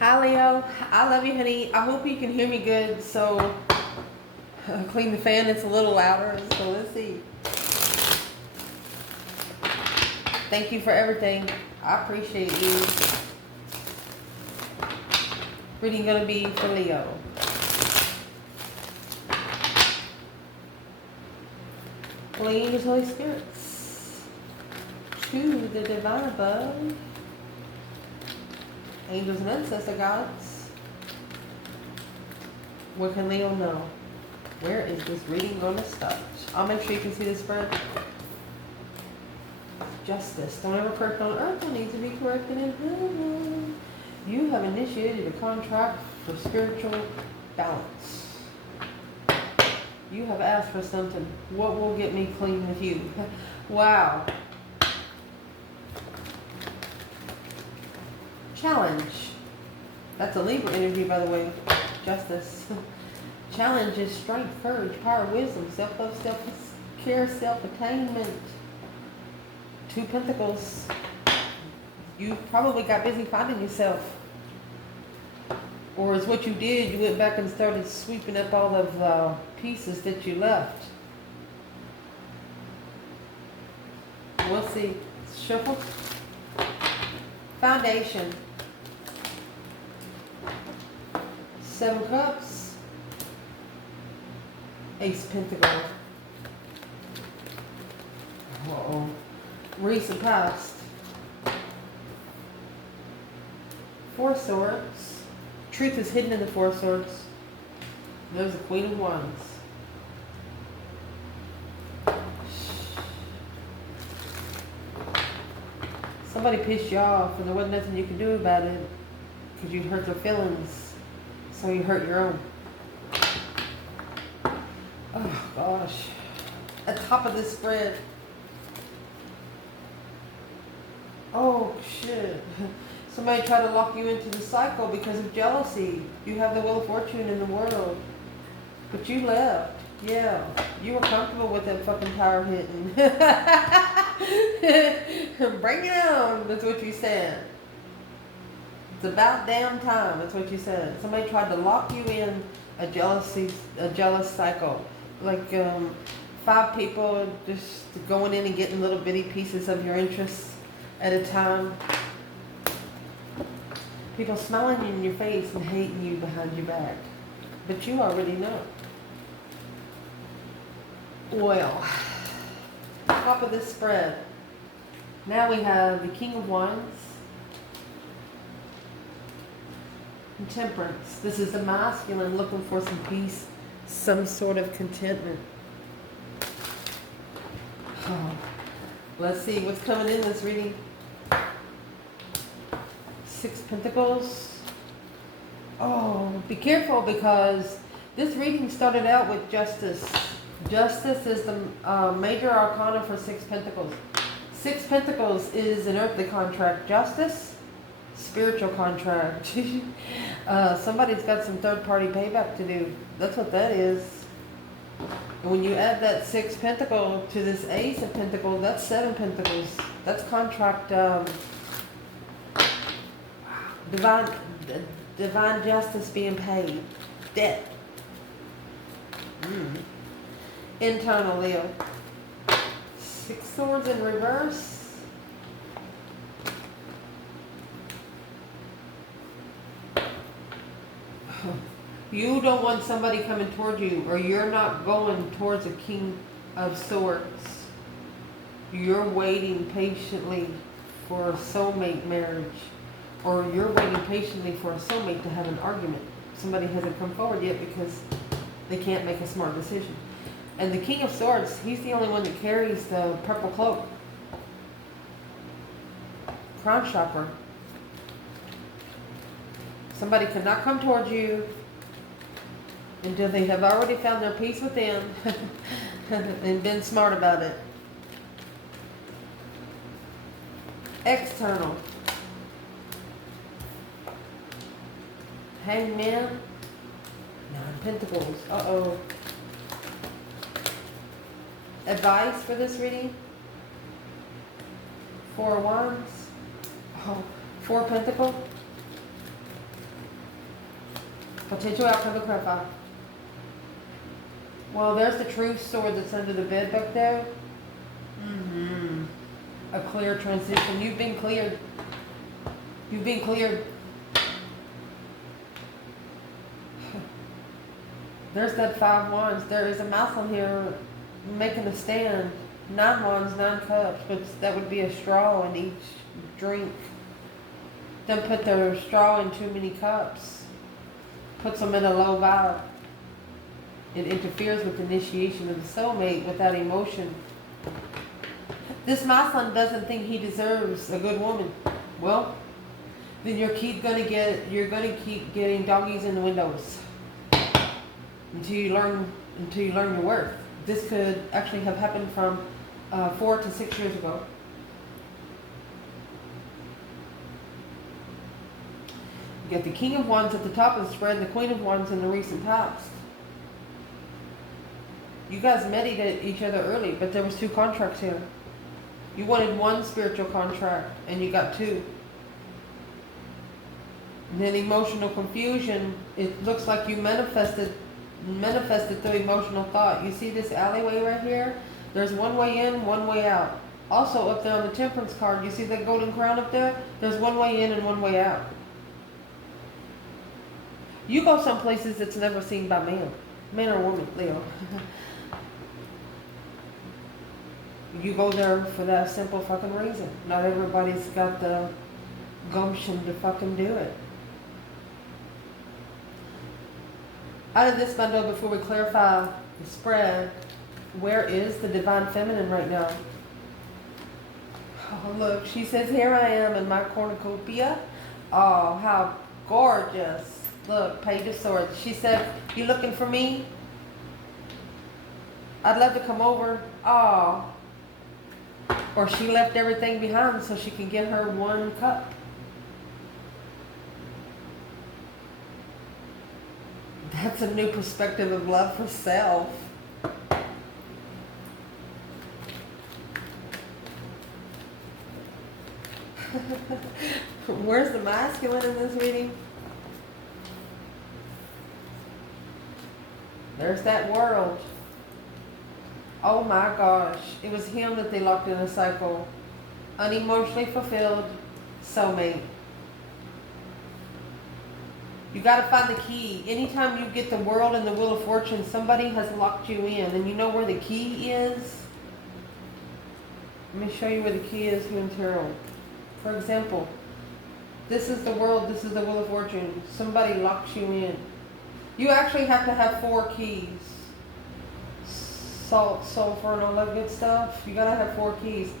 Hi Leo, I love you honey. I hope you can hear me good. So clean the fan, it's a little louder. So let's see. Thank you for everything. I appreciate you. Reading gonna be for Leo. Angels, Holy Spirits. To the divine above. Angels and ancestor gods. What can Leo know? Where is this reading going to start? I'll make sure you can see the spread. Justice. Don't ever correct on earth. Don't need to be corrected in heaven. You have initiated a contract for spiritual balance. You have asked for something. What will get me clean with you? Wow. Challenge. That's a Libra energy, by the way. Justice. Challenge is strength, courage, power, wisdom, self-love, self-care, self-attainment. Two Pentacles. You probably got busy finding yourself. Or is what you did, you went back and started sweeping up all of the pieces that you left. We'll see. Shuffle. Foundation. Seven Cups. Ace Pentacle. Uh-oh. Recent past. Four Swords. Truth is hidden in the Four Swords. There's the Queen of Wands. Somebody pissed you off and there wasn't nothing you could do about it because you hurt their feelings. So you hurt your own. Oh gosh. At the top of this spread. Oh shit. Somebody tried to lock you into the cycle because of jealousy. You have the Wheel of Fortune in the world. But you left. Yeah. You were comfortable with that fucking power hitting. Bring it on. That's what you said. It's about damn time. That's what you said. Somebody tried to lock you in a jealous cycle. Like 5 people just going in and getting little bitty pieces of your interests at a time. People smiling in your face and hating you behind your back. But you already know. Well, top of this spread. Now we have the King of Wands. And Temperance. This is the masculine looking for some peace, some sort of contentment. Oh. Let's see what's coming in this reading. 6 Pentacles. Oh, be careful because this reading started out with Justice. Justice is the major arcana for 6 Pentacles. 6 Pentacles is an earthly contract. Justice, spiritual contract. Somebody's got some third-party payback to do. That's what that is. And when you add that 6 Pentacle to this Ace of Pentacles, that's 7 Pentacles. That's contract. Divine justice being paid. Debt. Internal Leo. 6 Swords in reverse. You don't want somebody coming towards you, or you're not going towards a King of Swords. You're waiting patiently for a soulmate marriage. Or you're waiting patiently for a soulmate to have an argument. Somebody hasn't come forward yet because they can't make a smart decision. And the King of Swords, he's the only one that carries the purple cloak. Crown Shopper. Somebody cannot come towards you until they have already found their peace within and been smart about it. External. Hangman. 9 Pentacles. Uh-oh. Advice for this reading. 4 of Wands. Oh, 4 Pentacles. Potential outcome to clarify. Well, there's the truth sword that's under the bed back there. A clear transition. You've been cleared. You've been cleared. There's that 5 wands. There is a mouse on here making a stand. 9 wands, 9 cups, but that would be a straw in each drink. Don't put their straw in too many cups. Puts them in a low vibe. It interferes with initiation of the soulmate without emotion. This masculine doesn't think he deserves a good woman. Well, then you're gonna keep getting doggies in the windows until you learn your worth. This could actually have happened from 4 to 6 years ago. You got the King of Wands at the top of the spread and the Queen of Wands in the recent past. You guys met each other early, but there was 2 contracts here. You wanted 1 spiritual contract, and you got 2. And then emotional confusion. It looks like you manifested through emotional thought. You see this alleyway right here? There's one way in, one way out. Also up there on the Temperance card, you see that golden crown up there? There's one way in and one way out. You go some places that's never seen by man or woman, Leo. You go there for that simple fucking reason. Not everybody's got the gumption to fucking do it. Out of this bundle, before we clarify the spread, where is the divine feminine right now? Oh, look, she says, here I am in my cornucopia. Oh, how gorgeous. Look, Page of Swords. She said, you looking for me? I'd love to come over. Oh. Or she left everything behind so she can get her 1 cup. That's a new perspective of love for self. Where's the masculine in this reading? There's that world. Oh my gosh. It was him that they locked in a cycle. Unemotionally fulfilled soulmate. You got to find the key. Anytime you get the world and the Wheel of Fortune, somebody has locked you in. And you know where the key is? Let me show you where the key is here in tarot. For example, this is the world, this is the Wheel of Fortune. Somebody locks you in. You actually have to have 4 keys. Salt, sulfur, and all that good stuff. You got to have 4 keys.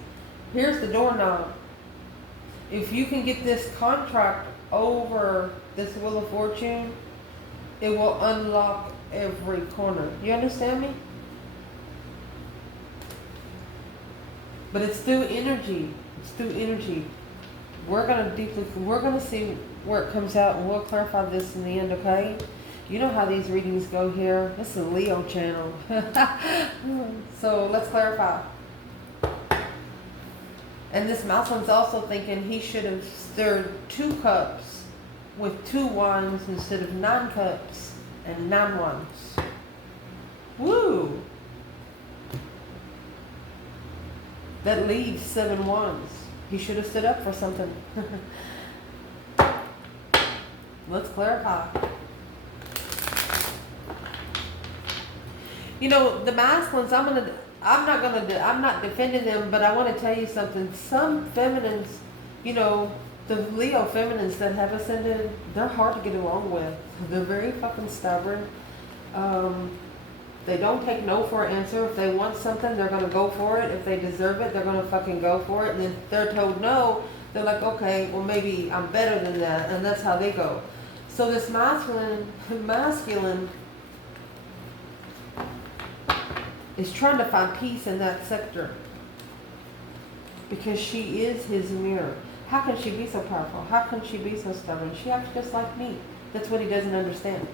Here's the doorknob. If you can get this contract over this Wheel of Fortune, it will unlock every corner. You understand me? But it's through energy. It's through energy. We're gonna see where it comes out, and we'll clarify this in the end, okay? You know how these readings go here. This is a Leo channel. So let's clarify. And this mouse one's also thinking he should have stirred 2 cups with 2 wands instead of 9 cups and 9 wands. Woo! That leaves 7 wands. He should have stood up for something. Let's clarify. You know, the masculines, I'm not defending them, but I want to tell you something. Some feminines, you know, the Leo feminines that have ascended, they're hard to get along with. They're very fucking stubborn. They don't take no for an answer. If they want something, they're going to go for it. If they deserve it, they're going to fucking go for it. And if they're told no, they're like, okay, well, maybe I'm better than that. And that's how they go. So this masculine is trying to find peace in that sector. Because she is his mirror. How can she be so powerful? How can she be so stubborn? She acts just like me. That's what he doesn't understand.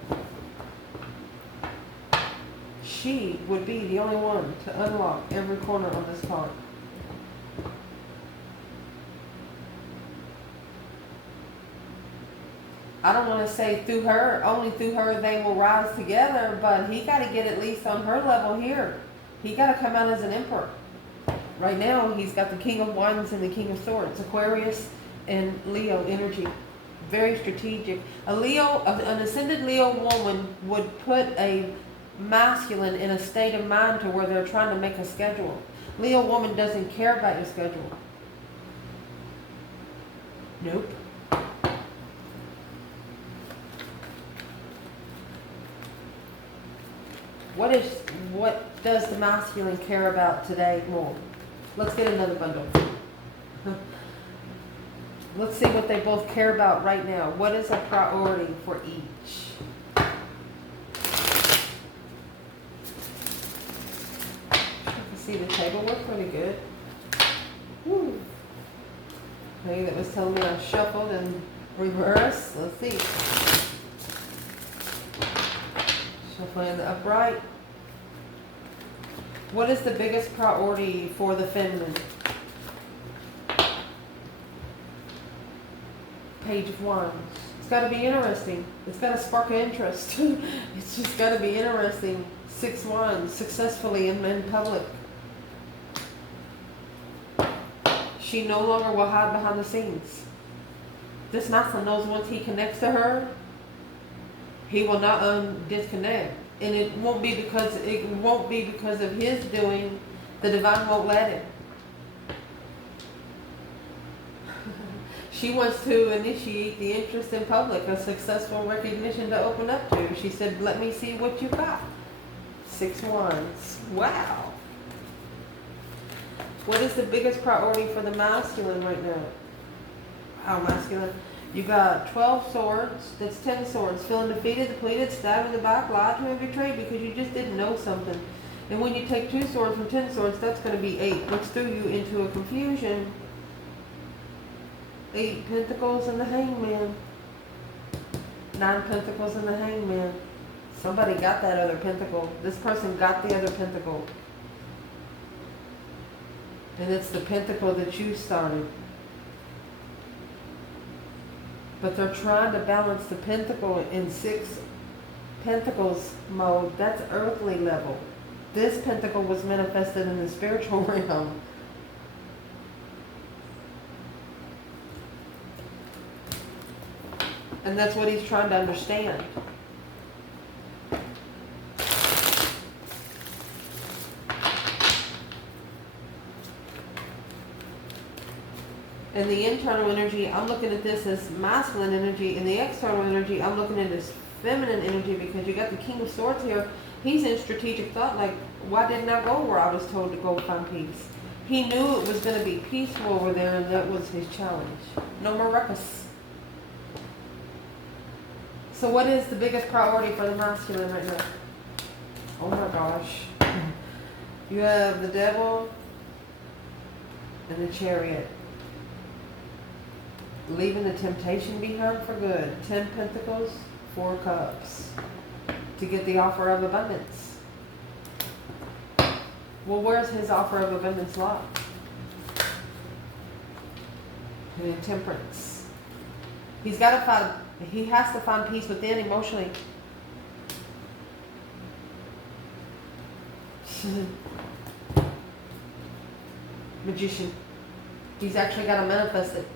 She would be the only one to unlock every corner on this card. I don't want to say through her, only through her they will rise together, but he got to get at least on her level here. He got to come out as an emperor. Right now, he's got the King of Wands and the King of Swords, Aquarius and Leo energy. Very strategic. An ascended Leo woman would put a masculine in a state of mind to where they're trying to make a schedule. Leo woman doesn't care about your schedule. Nope. What does the masculine care about today more? Let's get another bundle. Let's see what they both care about right now. What is a priority for each? You can see the table worked pretty good. Woo. Okay, that was telling me I shuffled and reversed. Let's see. Shuffling in the upright. What is the biggest priority for the feminine? Page of Wands. It's got to be interesting. It's got to spark interest. It's just got to be interesting. 6 Wands, successfully in public. She no longer will hide behind the scenes. This masculine knows once he connects to her, he will not disconnect. And it won't be because of his doing. The divine won't let it. She wants to initiate the interest in public, a successful recognition to open up to. She said, let me see what you got. 6 Wands. Wow. What is the biggest priority for the masculine right now? How masculine? You got 12 swords. That's 10 swords. Feeling defeated, depleted, stabbed in the back, lied to and betrayed because you just didn't know something. And when you take 2 swords from 10 swords, that's going to be 8, which threw you into a confusion. 8 Pentacles and the Hangman. 9 Pentacles and the Hangman. Somebody got that other pentacle. This person got the other pentacle. And it's the pentacle that you started. But they're trying to balance the pentacle in 6 Pentacles mode. That's earthly level. This pentacle was manifested in the spiritual realm. And that's what he's trying to understand. And the internal energy, I'm looking at this as masculine energy. And the external energy, I'm looking at as feminine energy, because you got the King of Swords here. He's in strategic thought, like, why didn't I go where I was told to go find peace? He knew it was going to be peaceful over there, and that was his challenge. No more ruckus. So what is the biggest priority for the masculine right now? Oh my gosh. You have the Devil and the Chariot. Leaving the temptation behind for good. 10 Pentacles, 4 Cups. To get the offer of abundance. Well, where's his offer of abundance lie? And Temperance. He has to find peace within emotionally. Magician. He's actually got to manifest it.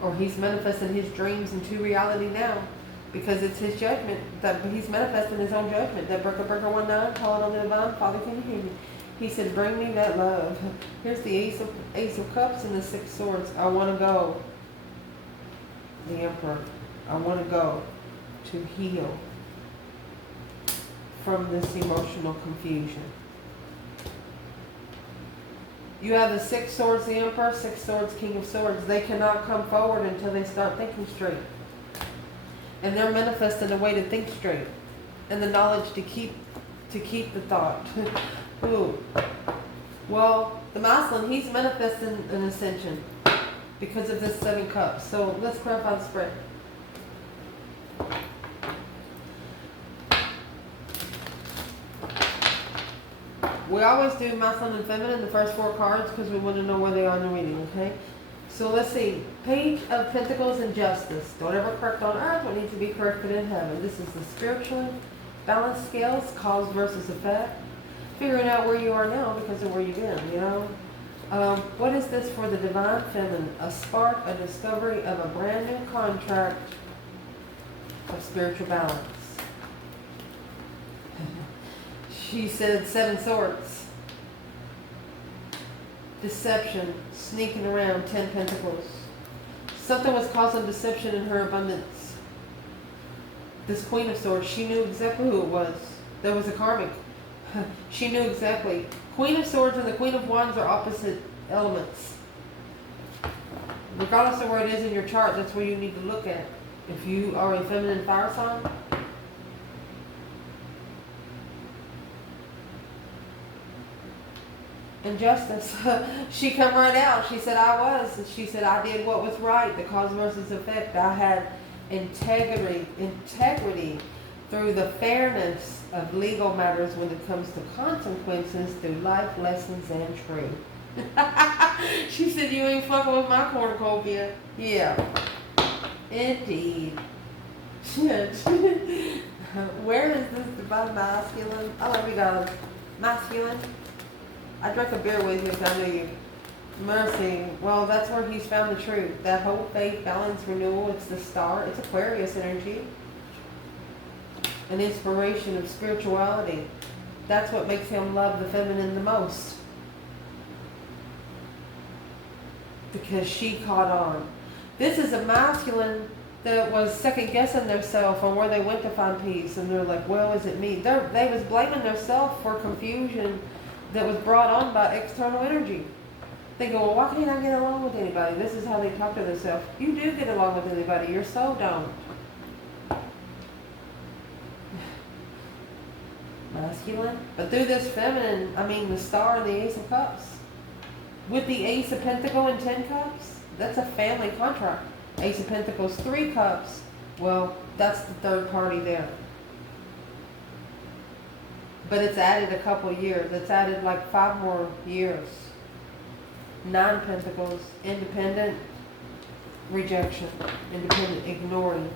Or he's manifesting his dreams into reality now. Because it's his judgment. That he's manifesting his own judgment. That Breaker 19, calling on the divine. Father, can you hear me? He said, bring me that love. Here's the Ace of Cups and the 6 Swords. I want to go. The Emperor. I want to go to heal from this emotional confusion. You have the 6 Swords, the Emperor, 6 Swords, King of Swords. They cannot come forward until they start thinking straight. And they're manifesting a way to think straight. And the knowledge to keep the thought. Ooh. Well, the masculine, he's manifesting an ascension because of this 7 Cups. So let's clarify the spread. We always do masculine and feminine, the first 4 cards, because we want to know where they are in the reading, okay? So let's see. Page of Pentacles and Justice. Don't ever correct on earth what needs to be corrected in heaven. This is the spiritual balance scales, cause versus effect. Figuring out where you are now because of where you've been, you know. What is this for the Divine Feminine? A spark, a discovery of a brand new contract of spiritual balance. She said 7 Swords. Deception, sneaking around, 10 Pentacles. Something was causing deception in her abundance. This Queen of Swords, she knew exactly who it was. There was a karmic. She knew exactly. Queen of Swords and the Queen of Wands are opposite elements. Regardless of where it is in your chart, that's where you need to look at. If you are a feminine fire sign, Injustice. She come right out. She said I was. She said I did what was right. The cause versus effect. I had integrity through the fairness of legal matters when it comes to consequences through life lessons and truth. She said you ain't fucking with my cornucopia. Yeah. Indeed. Shit. Where is this divine masculine? I love you guys. Masculine. I drank a beer with you because I knew you. Mercy. Well, that's where he's found the truth. That hope, faith, balance, renewal. It's the star. It's Aquarius energy. An inspiration of spirituality. That's what makes him love the feminine the most. Because she caught on. This is a masculine that was second guessing themselves on where they went to find peace. And they're like, well, is it me? They was blaming themselves for confusion that was brought on by external energy. They go, well, why can't I get along with anybody? This is how they talk to themselves. You do get along with anybody. Your soul don't. Masculine. But through this feminine, I mean the star and the Ace of Cups. With the Ace of Pentacles and 10 Cups, that's a family contract. Ace of Pentacles, 3 Cups. Well, that's the third party there. But it's added a couple years. It's added like 5 more years. 9 Pentacles, independent, rejection, independent, ignoring.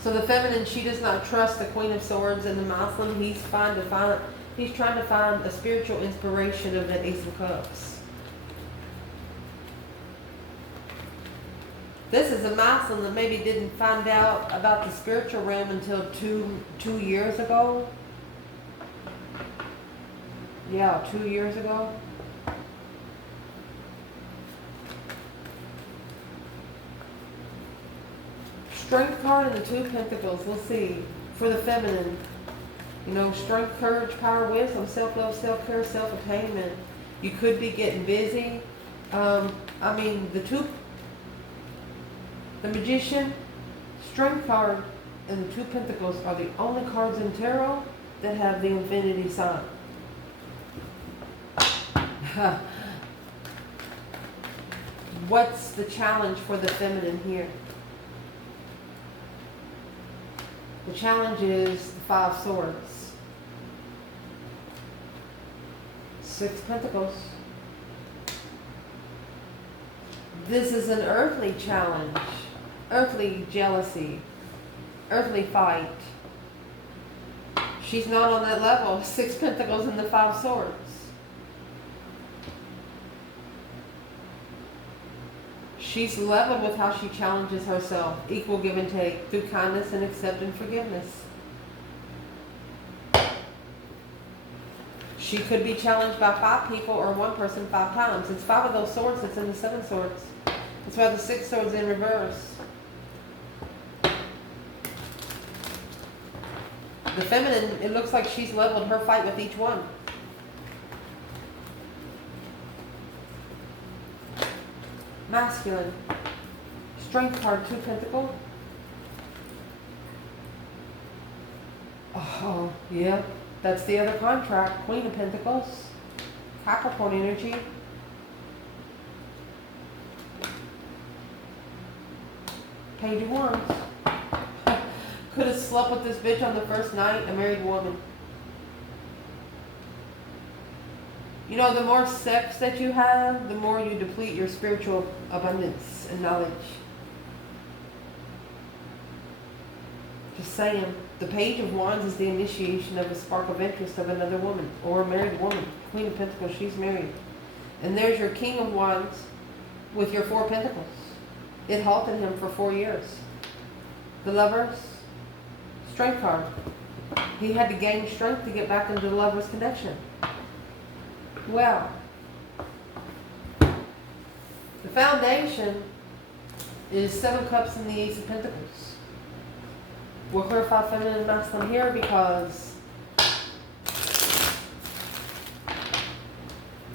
So the feminine, she does not trust the Queen of Swords and the masculine. He's trying to find a spiritual inspiration of the Ace of Cups. This is a masculine that maybe didn't find out about the spiritual realm until two years ago. Yeah, 2 years ago. Strength card and the 2 Pentacles. Let's see. For the feminine. You know, strength, courage, power, wisdom, self-love, self-care, self-attainment. You could be getting busy. I mean, the Magician, Strength card, and the 2 Pentacles are the only cards in tarot that have the infinity sign. What's the challenge for the feminine here? The challenge is the 5 Swords. 6 Pentacles. This is an earthly challenge. Earthly jealousy, earthly fight. She's not on that level. 6 Pentacles and the 5 Swords. She's leveled with how she challenges herself. Equal give and take through kindness and acceptance and forgiveness. She could be challenged by 5 people or 1 person 5 times. It's 5 of those swords that's in the 7 Swords. That's why the 6 Swords in reverse. The feminine, it looks like she's leveled her fight with each one. Masculine. Strength card, 2 Pentacles. Oh, yeah. That's the other contract. Queen of Pentacles. Capricorn energy. Page of Wands. could have slept with this bitch on the first night, a married woman. You know, the more sex that you have, the more you deplete your spiritual abundance and knowledge. Just saying. The Page of Wands is the initiation of a spark of interest of another woman or a married woman. Queen of Pentacles, she's married. And there's your King of Wands with your Four Pentacles. It halted him for 4 years. The Lovers, strength card. He had to gain strength to get back into the Lovers connection. Well, the foundation is 7 Cups and the Ace of Pentacles. We'll clarify feminine and masculine here because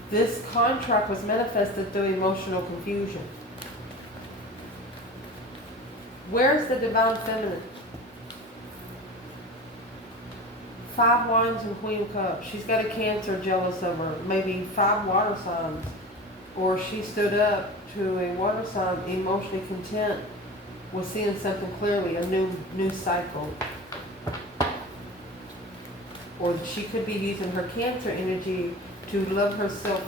this contract was manifested through emotional confusion. Where's the divine feminine? 5 Wands and Queen of Cups. She's got a Cancer jealous of her. Maybe 5 water signs. Or she stood up to a water sign emotionally content with seeing something clearly, a new cycle. Or she could be using her Cancer energy to love herself.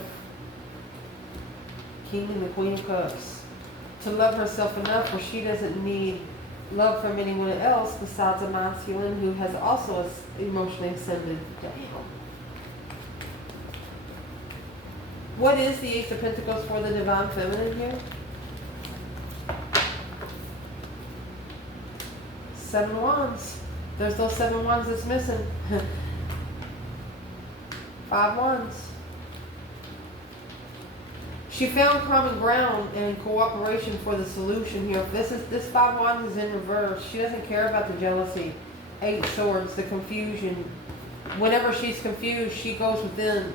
King and the Queen of Cups. To love herself enough where she doesn't need love from anyone else besides a masculine who has also emotionally ascended down. What is the Ace of Pentacles for the divine feminine here? 7 Wands. There's those 7 Wands that's missing. 5 Wands. She found common ground and cooperation for the solution here. This 5 Wands is in reverse. She doesn't care about the jealousy. 8 Swords, the confusion. Whenever she's confused, she goes within.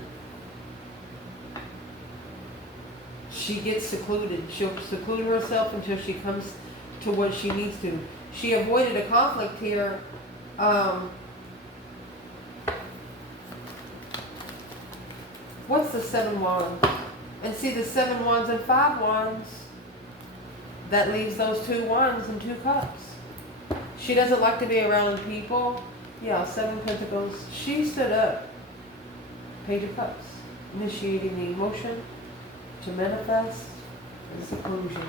She gets secluded. She'll seclude herself until she comes to what she needs to. She avoided a conflict here. What's the 7 Wands? And see the 7 Wands and 5 Wands, that leaves those 2 Wands and 2 Cups. She doesn't like to be around people. Yeah, 7 Pentacles. She stood up. Page of Cups. Initiating the emotion to manifest the seclusion.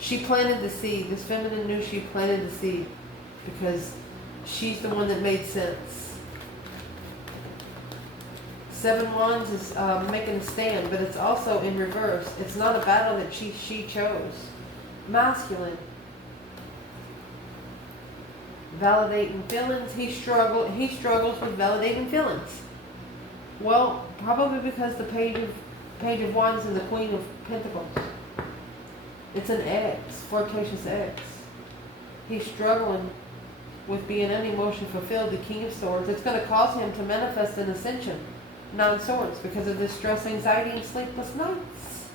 She planted the seed. This feminine knew she planted the seed because she's the one that made sense. 7 Wands is making a stand, but it's also in reverse. It's not a battle that she chose. Masculine. Validating feelings. He struggles with validating feelings. Well, probably because the Page of Wands and the Queen of Pentacles. It's an X, flirtatious X. He's struggling with being unemotionally fulfilled, the King of Swords. It's going to cause him to manifest an ascension. 9 Swords, because of this stress, anxiety, and sleepless nights.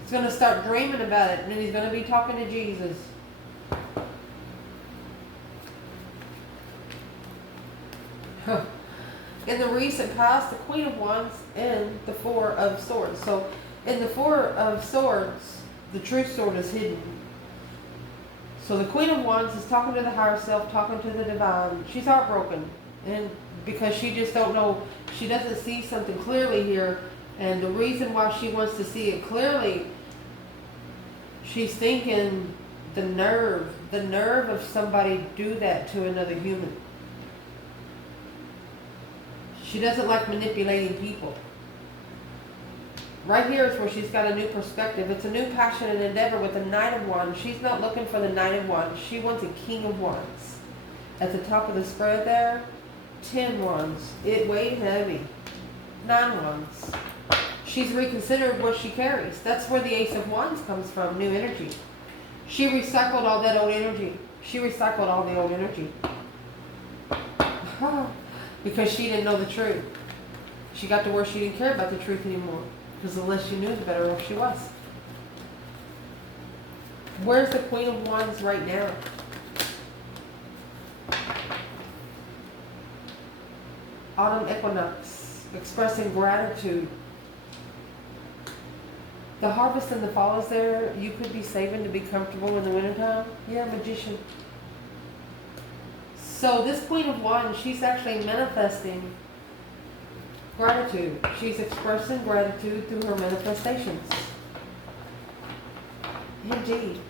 He's going to start dreaming about it, and then he's going to be talking to Jesus. In the recent past, the Queen of Wands and the 4 of Swords. So, in the 4 of Swords, the true sword is hidden. So the Queen of Wands is talking to the higher self, talking to the divine. She's heartbroken. And because she just don't know, she doesn't see something clearly here. And the reason why she wants to see it clearly, she's thinking the nerve of somebody do that to another human. She doesn't like manipulating people. Right here is where she's got a new perspective. It's a new passion and endeavor with the Knight of Wands. She's not looking for the Knight of Wands. She wants a King of Wands. At the top of the spread there, 10 Wands. It weighed heavy. 9 Wands. She's reconsidered what she carries. That's where the Ace of Wands comes from, new energy. She recycled all that old energy. She recycled all the old energy. Because she didn't know the truth. She got to where she didn't care about the truth anymore. Because the less she knew, the better off she was. Where's the Queen of Wands right now? Autumn equinox. Expressing gratitude The harvest in the fall is there. You could be saving to be comfortable in the wintertime. Yeah, Magician. So this Queen of Wands, she's actually manifesting gratitude. She's expressing gratitude through her manifestations. Indeed.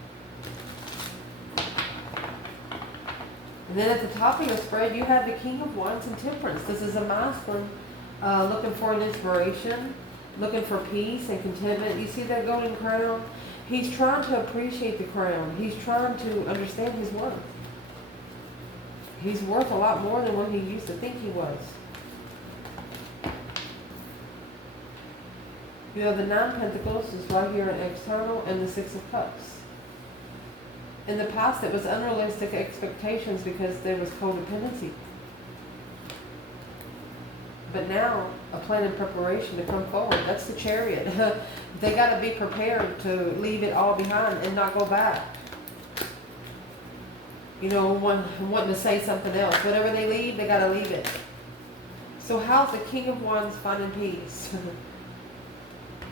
And then at the top of your spread, you have the King of Wands and Temperance. This is a masculine looking for an inspiration, looking for peace and contentment. You see that golden crown? He's trying to appreciate the crown. He's trying to understand his worth. He's worth a lot more than what he used to think he was. You have the Nine Pentacles is right here in external, and the Six of Cups. In the past, it was unrealistic expectations because there was codependency. But now, a plan and preparation to come forward. That's the Chariot. They got to be prepared to leave it all behind and not go back. You know, wanting to say something else. Whatever they leave, they got to leave it. So how's the King of Wands finding peace?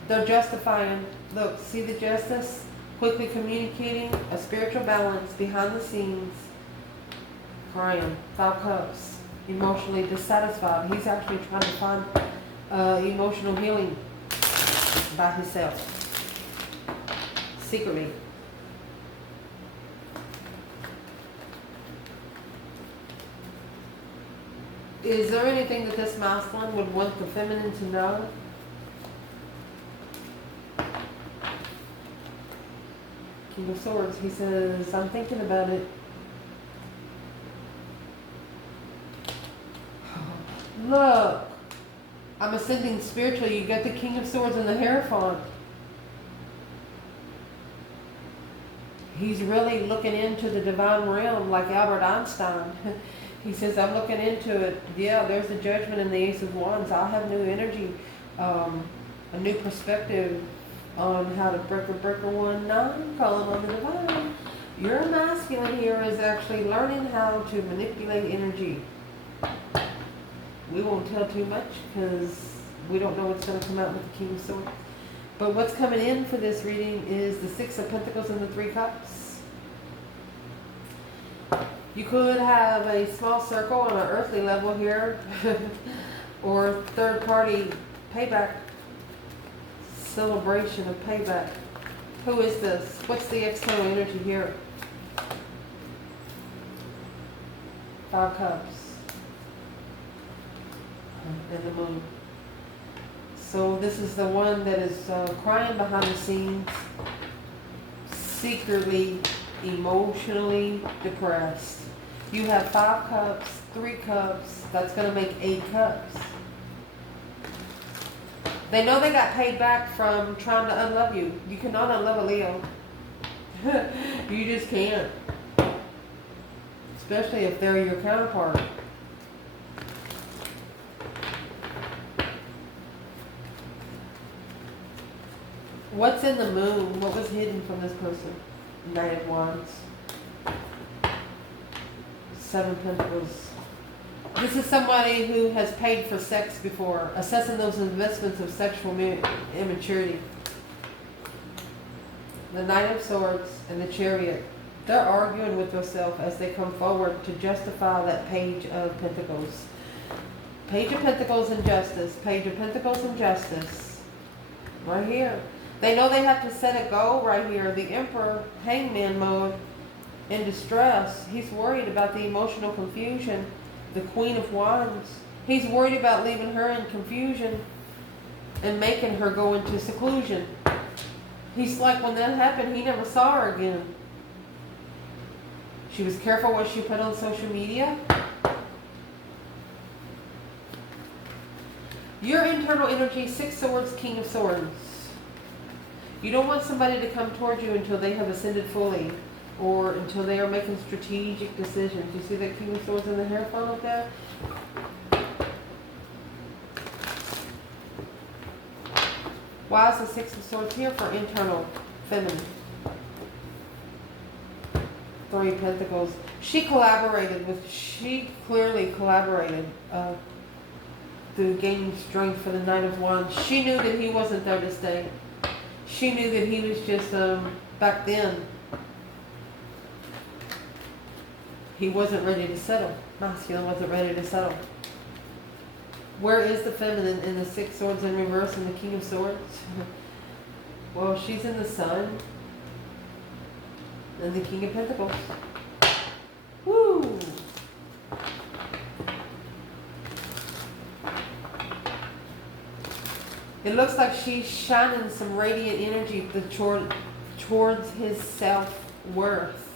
They're justifying. Look, see the justice? Quickly communicating a spiritual balance behind the scenes. Crying. Five Cups. Emotionally dissatisfied. He's actually trying to find emotional healing by himself. Secretly. Is there anything that this masculine would want the feminine to know? King of Swords, he says, I'm thinking about it. Look, I'm ascending spiritually. You got the King of Swords and the Hierophant. He's really looking into the divine realm like Albert Einstein. He says, I'm looking into it. Yeah, there's the Judgment and the Ace of Wands. I have new energy, a new perspective on how to break a 19, calling on the divine. Your masculine here is actually learning how to manipulate energy. We won't tell too much because we don't know what's going to come out with the King of Swords. But what's coming in for this reading is the Six of Pentacles and the Three Cups. You could have a small circle on an earthly level here, or third-party payback, celebration of payback. Who is this? What's the external energy here? Five Cups. And the Moon. So this is the one that is crying behind the scenes, secretly, emotionally depressed. You have 5 cups, 3 cups, that's going to make 8 cups. They know they got paid back from trying to unlove you. You cannot unlove a Leo. You just can't. Especially if they're your counterpart. What's in the Moon? What was hidden from this person? Knight of Wands. 7 Pentacles. This is somebody who has paid for sex before, assessing those investments of sexual immaturity. The Knight of Swords and the Chariot. They're arguing with themselves as they come forward to justify that Page of Pentacles. Page of Pentacles and Justice. Page of Pentacles and Justice. Right here. They know they have to set a goal right here. The Emperor, hangman mode, in distress. He's worried about the emotional confusion. The Queen of Wands. He's worried about leaving her in confusion and making her go into seclusion. He's like, when that happened, he never saw her again. She was careful what she put on social media. Your internal energy, 6 Swords, King of Swords. You don't want somebody to come towards you until they have ascended fully, or until they are making strategic decisions. You see that King of Swords in the Hierophant like that? Why is the 6 of Swords here? For internal feminine. 3 Pentacles. She clearly collaborated through gaining strength for the Knight of Wands. She knew that he wasn't there to stay. She knew that he was just, back then, he wasn't ready to settle. Masculine wasn't ready to settle. Where is the feminine in the Six Swords in reverse and the King of Swords? Well, she's in the Sun and the King of Pentacles. Woo! It looks like she's shining some radiant energy towards his self-worth.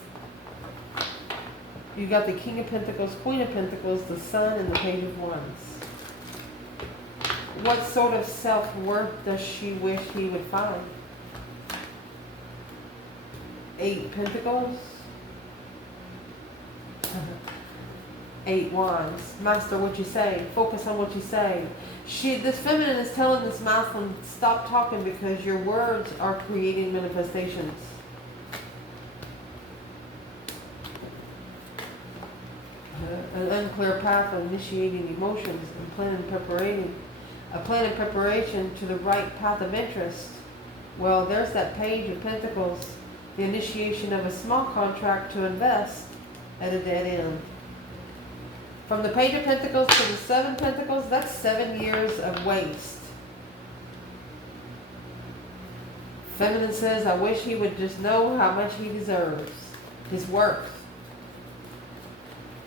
You got the King of Pentacles, Queen of Pentacles, the Sun, and the Page of Wands. What sort of self-worth does she wish he would find? 8 Pentacles. 8 Wands. Master, what you say? Focus on what you say. This feminine is telling this masculine, stop talking because your words are creating manifestations. An unclear path of initiating emotions and a plan and preparation to the right path of interest. Well, there's that Page of Pentacles, the initiation of a small contract to invest at a dead end. From the Page of Pentacles to the 7 Pentacles, that's 7 years of waste. Feminine says, I wish he would just know how much he deserves, his worth.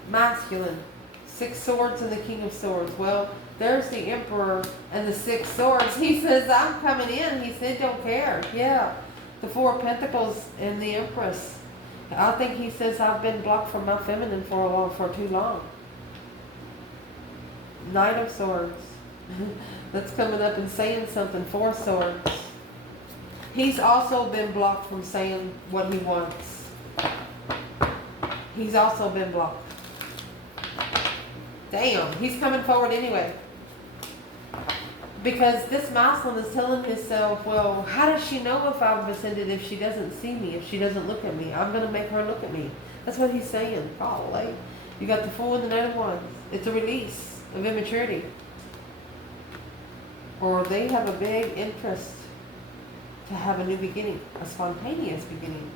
Masculine, 6 Swords and the King of Swords. Well, there's the Emperor and the 6 Swords. He says, I'm coming in. He said, don't care. Yeah. The 4 Pentacles and the Empress. I think he says, I've been blocked from my feminine for too long. Knight of Swords. That's coming up and saying something. 4 Swords. He's also been blocked from saying what he wants. He's also been blocked. Damn, he's coming forward anyway. Because this masculine is telling himself, well, how does she know if I've ascended if she doesn't see me, if she doesn't look at me? I'm going to make her look at me. That's what he's saying. Golly. You got the Fool and the Knight of Wands. It's a release of immaturity. Or they have a big interest to have a new beginning, a spontaneous beginning.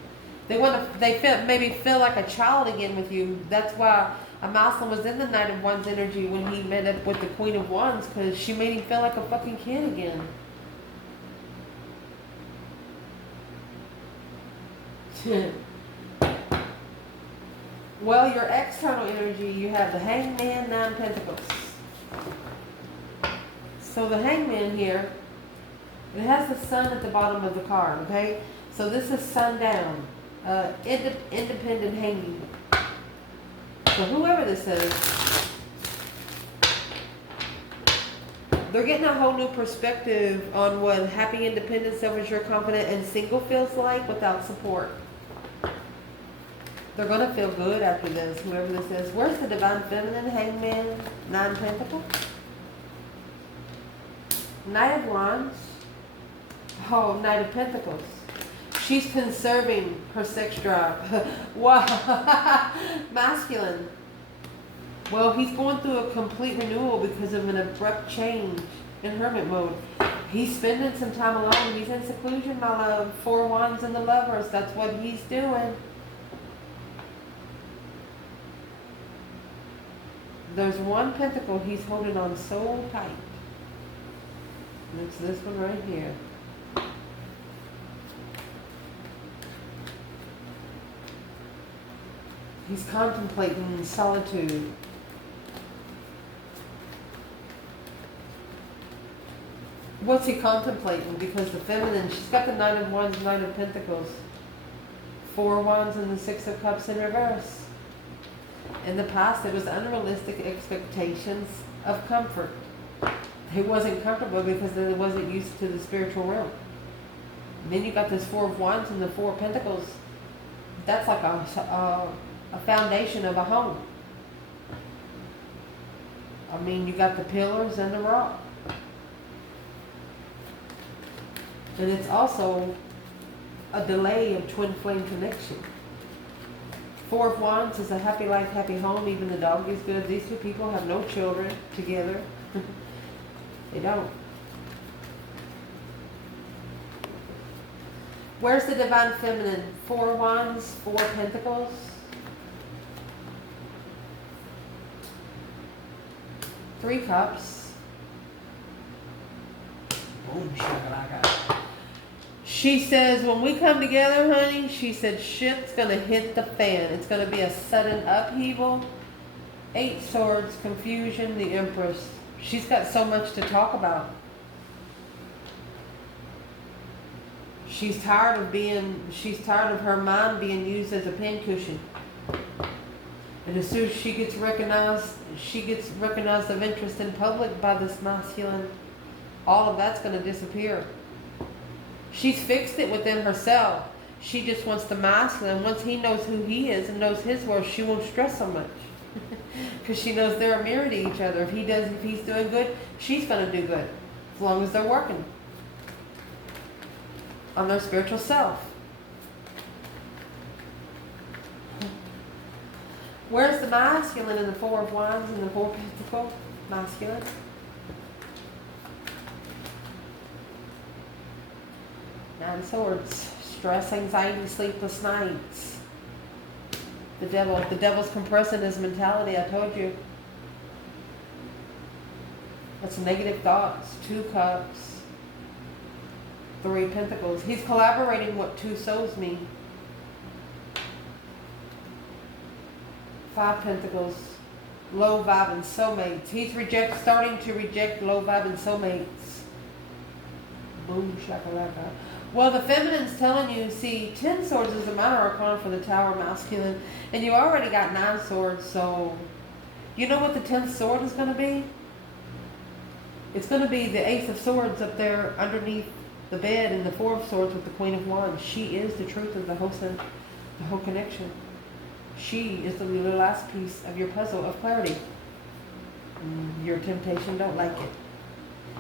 Maybe feel like a child again with you. That's why a masculine was in the Knight of Wands energy when he met up with the Queen of Wands, because she made him feel like a fucking kid again. Well, your external energy, you have the Hangman, 9 Pentacles. So the Hangman here, it has the sun at the bottom of the card, okay? So this is sundown, independent hanging. So whoever this is, they're getting a whole new perspective on what happy, independent, self-assured, confident, and single feels like without support. They're going to feel good after this, whoever this is. Where's the Divine Feminine, Hangman, 9 Pentacles? Knight of Wands. Oh, Knight of Pentacles. She's conserving her sex drive. Wow. Masculine. Well, he's going through a complete renewal because of an abrupt change in hermit mode. He's spending some time alone. He's in seclusion, my love. 4 Wands and the Lovers. That's what he's doing. There's 1 Pentacle he's holding on so tight. And it's this one right here. He's contemplating solitude. What's he contemplating? Because the feminine, she's got the Knight of Wands, Knight of Pentacles. 4 Wands and the 6 of Cups in reverse. In the past, there was unrealistic expectations of comfort. He wasn't comfortable because they wasn't used to the spiritual realm. And then you got this 4 of Wands and the 4 of Pentacles. That's like a foundation of a home. I mean, you got the pillars and the rock. And it's also a delay of twin flame connection. 4 of Wands is a happy life, happy home. Even the dog is good. These 2 people have no children together. They don't. Where's the divine feminine? 4 wands, 4 pentacles. Three cups. Boom, shakalaka. She says, when we come together, honey, she said, shit's gonna hit the fan. It's gonna be a sudden upheaval. 8 swords, confusion, the Empress. She's got so much to talk about. She's tired of her mind being used as a pincushion. And as soon as she gets recognized of interest in public by this masculine, all of that's going to disappear. She's fixed it within herself. She just wants the masculine. Once he knows who he is and knows his worth, she won't stress so much. Because she knows they're a mirror to each other. If he's doing good, she's going to do good. As long as they're working on their spiritual self. Where's the masculine in the 4 of Wands and the 4 Pentacles? Masculine. Nine of Swords. Stress, anxiety, sleepless nights. The devil's compressing his mentality, I told you. That's negative thoughts. 2 cups. 3 Pentacles. He's collaborating what 2 souls mean. 5 Pentacles. Low vibe and soulmates. He's starting to reject low vibe and soulmates. Boom, shakalaka. Well, the feminine's telling you, see, 10 swords is the minor arcana for the Tower masculine. And you already got 9 swords, so you know what the 10th sword is going to be? It's going to be the Ace of Swords up there underneath the bed, and the 4 of Swords with the Queen of Wands. She is the truth of the whole connection. She is the last piece of your puzzle of clarity. Your temptation don't like it.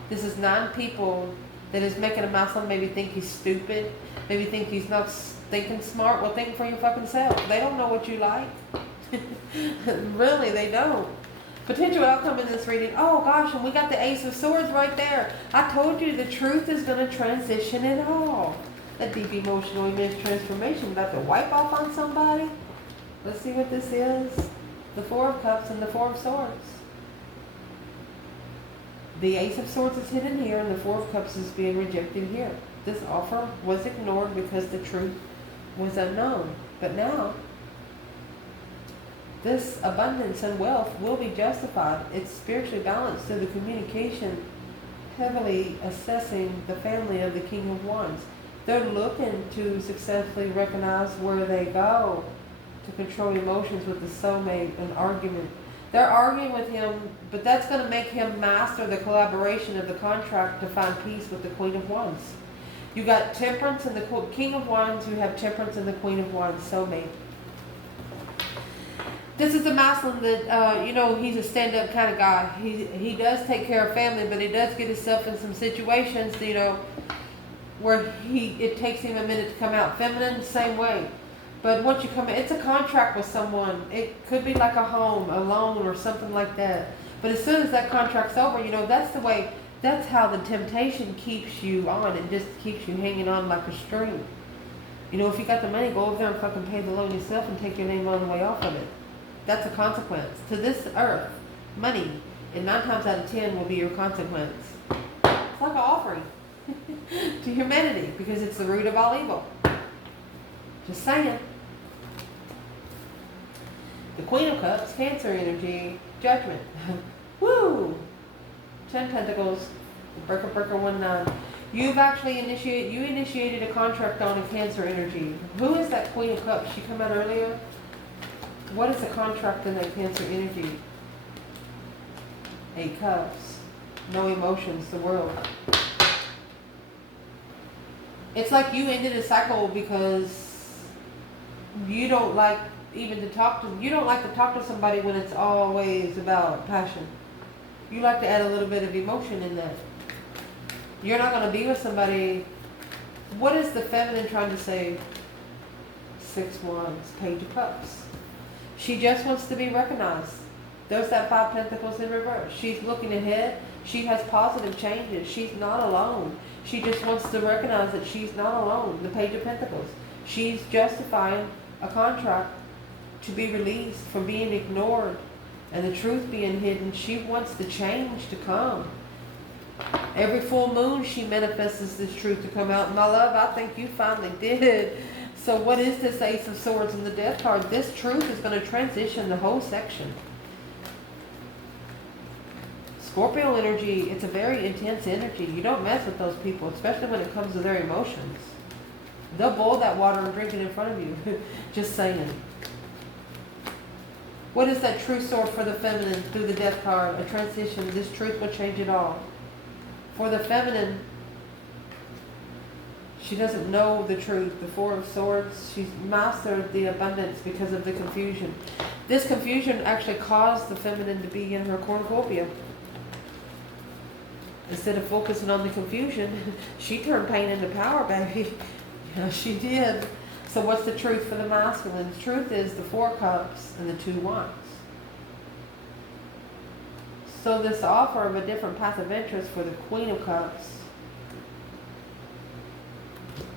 This is 9 people that is making a Muslim maybe think he's stupid, maybe think he's not thinking smart. Well, think for your fucking self. They don't know what you like. Really, they don't. Potential outcome in this reading. Oh gosh, and we got the Ace of Swords right there. I told you the truth is going to transition it all. A deep emotional image transformation about to wipe off on somebody. Let's see what this is. The 4 of Cups and the 4 of Swords. The Ace of Swords is hidden here and the 4 of Cups is being rejected here. This offer was ignored because the truth was unknown. But now, this abundance and wealth will be justified. It's spiritually balanced through the communication, heavily assessing the family of the King of Wands. They're looking to successfully recognize where they go to control emotions with the soulmate, an argument. They're arguing with him, but that's going to make him master the collaboration of the contract to find peace with the Queen of Wands. You got Temperance and the King of Wands, you have Temperance and the Queen of Wands, soulmate. This is a masculine that, he's a stand-up kind of guy. He does take care of family, but he does get himself in some situations, where it takes him a minute to come out. Feminine, same way. But once you come in, it's a contract with someone. It could be like a home, a loan, or something like that. But as soon as that contract's over, that's how the temptation keeps you on. It just keeps you hanging on like a string. If you got the money, go over there and fucking pay the loan yourself and take your name all the way off of it. That's a consequence. To this earth, money, and 9 times out of 10 will be your consequence. It's like an offering to humanity because it's the root of all evil. Just saying. The Queen of Cups, Cancer energy, Judgment. Woo! 10 Pentacles, Breaker 1-9. You've actually initiated a contract on a Cancer energy. Who is that Queen of Cups? She come out earlier. What is the contract in that Cancer energy? 8 Cups. No emotions, the world. It's like you ended a cycle because you don't like to talk to somebody when it's always about passion. You like to add a little bit of emotion in that. You're not going to be with somebody. What is the feminine trying to say? 6 Wands, Page of Cups. She just wants to be recognized. There's that Five Pentacles in reverse. She's looking ahead. She has positive changes. She's not alone. She just wants to recognize that she's not alone. The Page of Pentacles. She's justifying a contract to be released from being ignored and the truth being hidden. She wants the change to come. Every full moon she manifests this truth to come out. My love, I think you finally did. So what is this Ace of Swords and the Death card? This truth is going to transition the whole section. Scorpio energy, it's a very intense energy. You don't mess with those people, especially when it comes to their emotions. They'll boil that water and drink it in front of you. Just saying. What is that true sword for the feminine through the Death card? A transition. This truth will change it all. For the feminine, she doesn't know the truth. The Four of Swords, she's mastered the abundance because of the confusion. This confusion actually caused the feminine to be in her cornucopia. Instead of focusing on the confusion, she turned pain into power, baby. Yeah, she did. So what's the truth for the masculine? The truth is the Four Cups and the Two Wands. So this offer of a different path of interest for the Queen of Cups,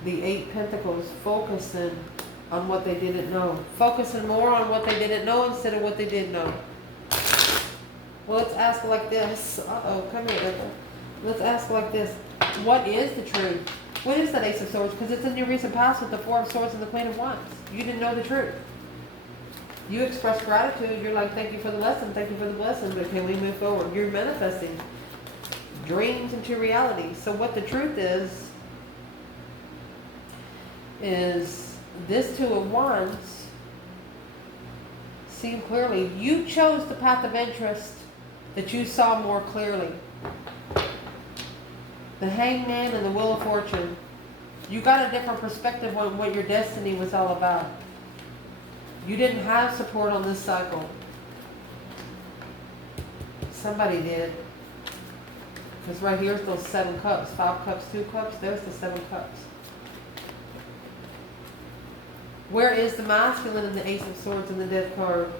the Eight Pentacles, focusing on what they didn't know. Focusing more on what they didn't know instead of what they did know. Well, let's ask like this. Uh-oh, come here, Edgar. Let's ask like this. What is the truth? What is that Ace of Swords? Because it's in your recent past with the Four of Swords and the Queen of Wands. You didn't know the truth. You express gratitude. You're like, thank you for the lesson. Thank you for the blessing. But can we move forward? You're manifesting dreams into reality. So what the truth is this Two of Wands, seen clearly. You chose the path of interest that you saw more clearly. The Hangman and the Wheel of Fortune. You got a different perspective on what your destiny was all about. You didn't have support on this cycle. Somebody did. Because right here's those 7 cups. 5 cups, 2 cups. There's the 7 cups. Where is the masculine in the Ace of Swords and the Death card?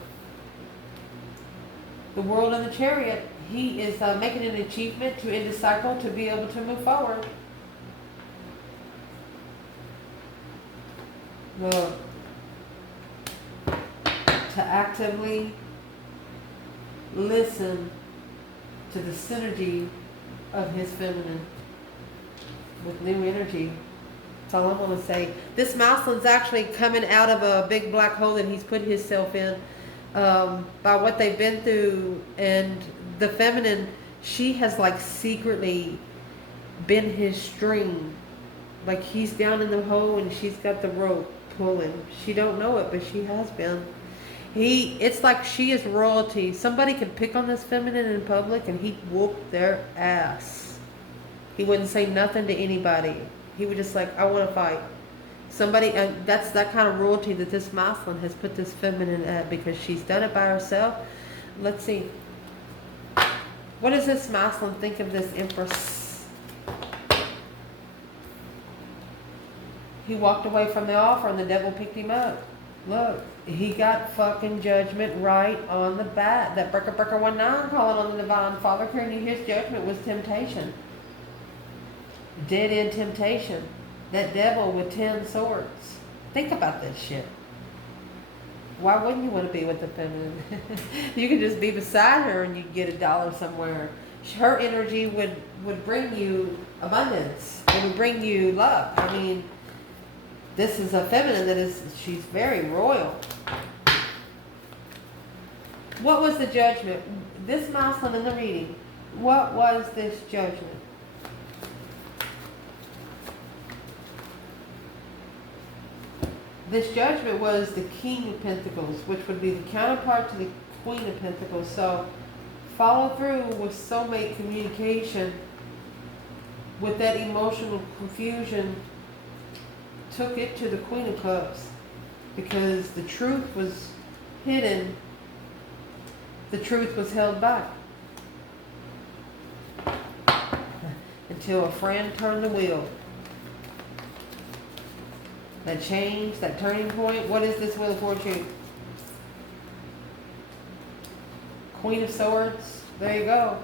The World and the Chariot. He is making an achievement to end a cycle to be able to move forward. Look. To actively listen to the synergy of his feminine with new energy. That's all I'm going to say. This masculine's actually coming out of a big black hole that he's put himself in by what they've been through. And the feminine, she has like secretly been his string. Like he's down in the hole and she's got the rope pulling. She don't know it, but she has been. It's like she is royalty. Somebody could pick on this feminine in public and he'd whoop their ass. He wouldn't say nothing to anybody. He would just like, I want to fight. Somebody, and that's that kind of royalty that this masculine has put this feminine at because she's done it by herself. Let's see. What does this masculine think of this Empress? He walked away from the offer and the devil picked him up. Look, he got fucking judgment right on the bat. That breaker 19 calling on the divine father, carrying his judgment was temptation. Dead end temptation. That devil with 10 swords. Think about this shit. Why wouldn't you want to be with the feminine? You could just be beside her and you'd get $1 somewhere. Her energy would bring you abundance. It would bring you love. I mean, this is a feminine that she's very royal. What was the judgment? This masculine in the reading, what was this judgment? This judgment was the King of Pentacles, which would be the counterpart to the Queen of Pentacles. So follow through with soulmate communication, with that emotional confusion, took it to the Queen of Cups because the truth was hidden. The truth was held back until a friend turned the wheel. That change, that turning point. What is this Wheel of Fortune? Queen of Swords. There you go.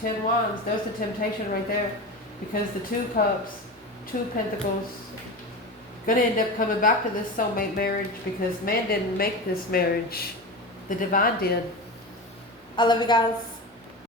10 Wands. There's the temptation right there. Because the 2 Cups, 2 Pentacles, gonna end up coming back to this soulmate marriage because man didn't make this marriage. The divine did. I love you guys.